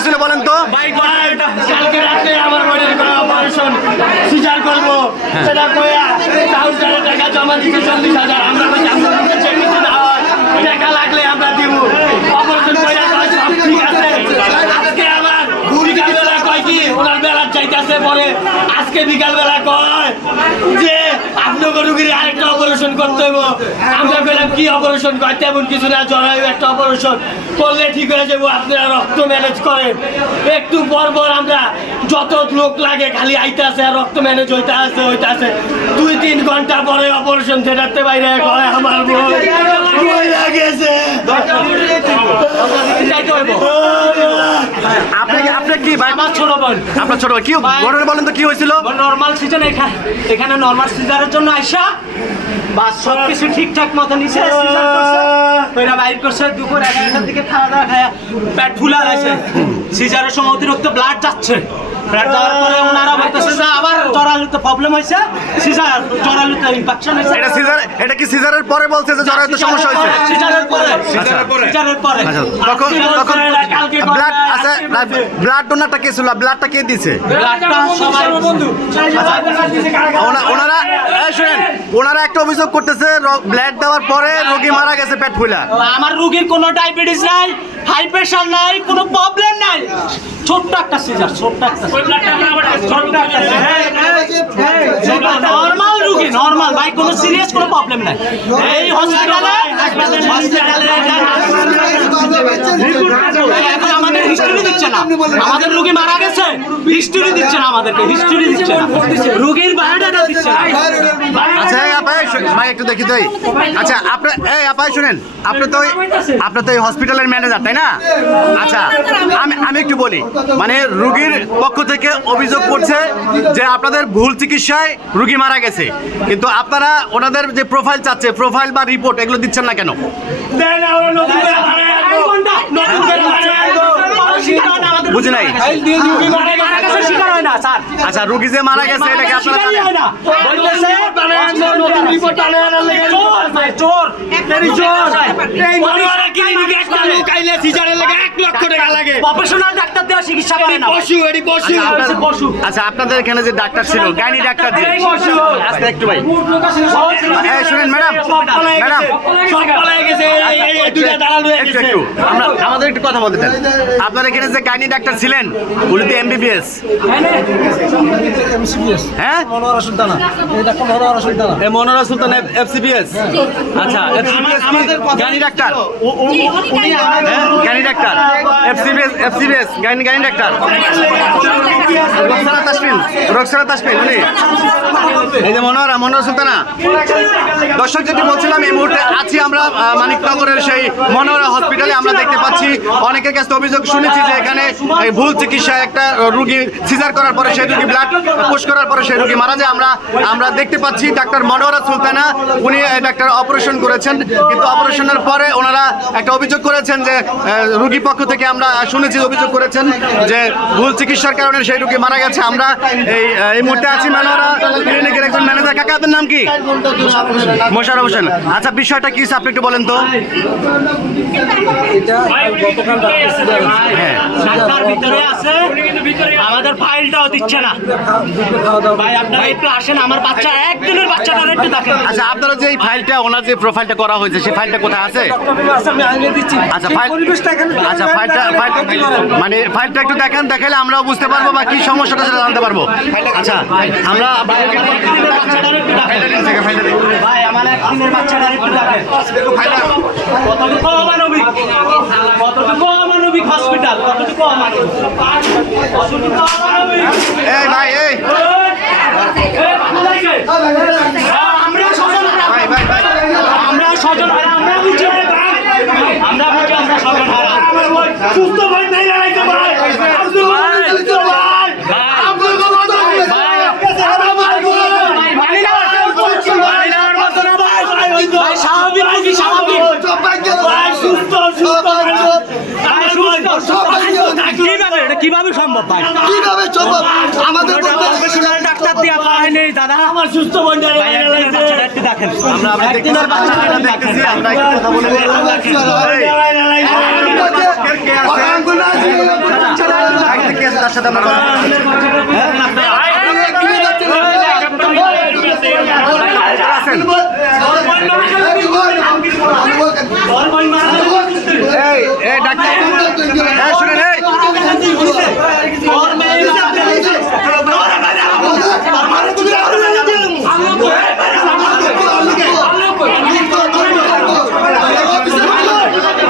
হয়েছিল বলেন তো? কালকে রাতে আমার বোনের অপারেশন সিজার করবো সেটা কইয়া কাউন্টারে টাকা জমা দিতে 40,000 আমরা টাকা লাগলে আমরা দিব অপারেশন কইয়া সব ঠিক আছে। আজকে আবার বিকালবেলা কয় কি ওনার বেলার চাইতেছে পরে আজকে বিকালবেলা কয় যে আপনাকে রুগীর আরেকটা অপারেশন করতে হইব। আমরা বললাম কি অপারেশন কয় তেমন কিছু না, জরায়ু একটা অপারেশন করলে ঠিক হয়ে যাবো, আপনারা রক্ত ম্যানেজ করেন। একটু পর পর আমরা যত লোক লাগে খালি আইতে আছে আর রক্ত ম্যানেজ হইতে আছে 2-3 ঘন্টা পরে অপারেশন থিয়েটারতে বাইরে কয় আমার বই লাগেছে। আপনি কি ভাই? আমার ছোট বোন, আপনার ছোট ভাই কি ঘটনা বলেন তো, কি হয়েছিল? নর্মাল সিজন এখানে নর্মাল সিজারের জন্য আইসা বাস সব কিছু ঠিকঠাক মতো নিছে, সিজার করছে ওইরা বাইর করছে দুপুর 11টার দিকে খাওয়া দাওয়া খায় পেট ফুলা আছে। সিজারের সময় অতিরিক্ত ব্লাড যাচ্ছে, ব্লাড যাওয়ার পরে ওনারা বলতেছে যে আবার জরালুতে প্রবলেম হয়েছে, সিজার জরালুতে ইনফেকশন হয়েছে। এটা কি সিজারের পরে বলছে যে জরায়ুতে সমস্যা হয়েছে? সিজারের পরে। তখন ব্লাড ডোনারটা কে ছিল? ব্লাডটা কে দিছে? ওনারা একটা অভিযোগ করতেছে ব্লাড দেওয়ার পরে রোগী মারা গেছে পেট ফুলা। আমার রোগীর কোনো ডায়াবেটিস নাই, হাই প্রেশার নাই, কোনো প্রবলেম নাই, ছোট্ট একটা সিজার, ছোট্ট একটা নর্মাল রোগী, নর্মাল ভাই, কোনো সিরিয়াস কোনো প্রবলেম নাই। এই হসপিটালে এখন আমাদের হিস্টরি দিচ্ছে না, আমাদের রোগী মারা গেছে হিস্টরি দিচ্ছে না, আমাদেরকে হিস্টরি দিচ্ছে না, রোগীর বায়োডাটা দিচ্ছে না। আচ্ছা ভাই একটু দেখি তো। আচ্ছা আপনার আপাই শুনেন, আপনি তো এই হসপিটালের ম্যানেজার তাই না? আচ্ছা আমি একটু বলি, মানে রোগীর পক্ষ থেকে অভিযোগ করছে যে আপনাদের ভুল চিকিৎসায় রোগী মারা গেছে, কিন্তু আপনারা ওনাদের যে প্রোফাইল চাচ্ছে, প্রোফাইল বা রিপোর্ট এগুলো দিচ্ছেন না কেন? বুঝি নাই। আচ্ছা রোগী যে মারা গেছে এটাকে আপনারা আচ্ছা আপনাদের এখানে যে ডাক্তার ছিল, গাইনি ডাক্তার, একটু ভাই শুনেন ম্যাডাম, একটু আমাদের একটু কথা বলতে দেন। আপনার এখানে যে গাইনি ডাক্তার ছিলেন উনি তো এমবিবিএস, হ্যাঁ? মনোয়ারা সুলতানা এফসিবিএস। আচ্ছা gynae doctor, gynae doctor FCBS gynae doctor Roksana Tasmin উনি, এই যে মনোয়ারা সুলতানা। দর্শক যেটি বলছিলাম, এই মুহূর্তে আছি আমরা মানিকনগরের সেই মনোয়ারা হসপিটালে। আমরা দেখতে পাচ্ছি অনেকের কাছে অভিযোগ শুনেছি যে এখানে ভুল চিকিৎসায় একটা রুগী সিজার করার পরে সেই রুগী ব্লাড পুশ করার পরে সেই রুগী মারা যায়। আমরা দেখতে পাচ্ছি ডাক্তার মনোয়ারা সুলতানা উনি ডাক্তার অপারেশন করেছেন, কিন্তু অপারেশনের পরে ওনারা একটা অভিযোগ করেছেন যে রুগী পক্ষ থেকে আমরা শুনেছি অভিযোগ করেছেন যে ভুল চিকিৎসার কারণে সেই রুগী মারা গেছে। আমরা এই মুহূর্তে আছি মনোয়ারা ক্লিনিকের একজন ম্যানেজার। কাকা আপনার নাম কি? মোশাররফ হোসেন। আচ্ছা বিষয়টা কি আপনি একটু বলেন তো। আমাদের ফাইলটাও দিচ্ছে না ভাই, আপনারা একটু আসেন, আমার বাচ্চা একদিনের বাচ্চাটা একটু দেখেন। আচ্ছা আপনারা যে এই ফাইলটা, ওনার যে প্রোফাইলটা করা হয়েছে সেই ফাইলটা কোথায় আছে? আচ্ছা মানে ফাইলটা একটু দেখান, দেখালে আমরাও বুঝতে পারবো বা কি সমস্যাটা সেটা জানতে পারবো। আচ্ছা আমরা ভাই আমার একদিনের বাচ্চাটা একটু দেখেন, কতটুকু অমানবিক, কতটুকু অমানবিক হসপিটাল, কতটুকু অমানবিক, কতটুকু অমানবিক। এই ভাই এই আমরা স্বজন, আমরা স্বজন, আমরা বুঝি, আমরা বুঝি, আমরা স্বজন হারা। সুস্থ ভাই নাই লাগাইতে ভাই, সুস্থ ভাই, স্বাভাবিক বুঝি, স্বাভাবিক সুস্থ সুস্থ কিভাবে সম্ভব ভাই? কিভাবে সম্ভব? আমাদের প্রফেশনাল ডাক্তার দিয়ে পায় নেই দাদা, আমার সুস্থ বন্ডারে দেখেন। আমরা একদিনের বাচ্চাটা দেখতেছি, আমরা একটু কথা বলে একদিন কি আছে তার সাথে আমরা কথা বলছি। যারা আছেন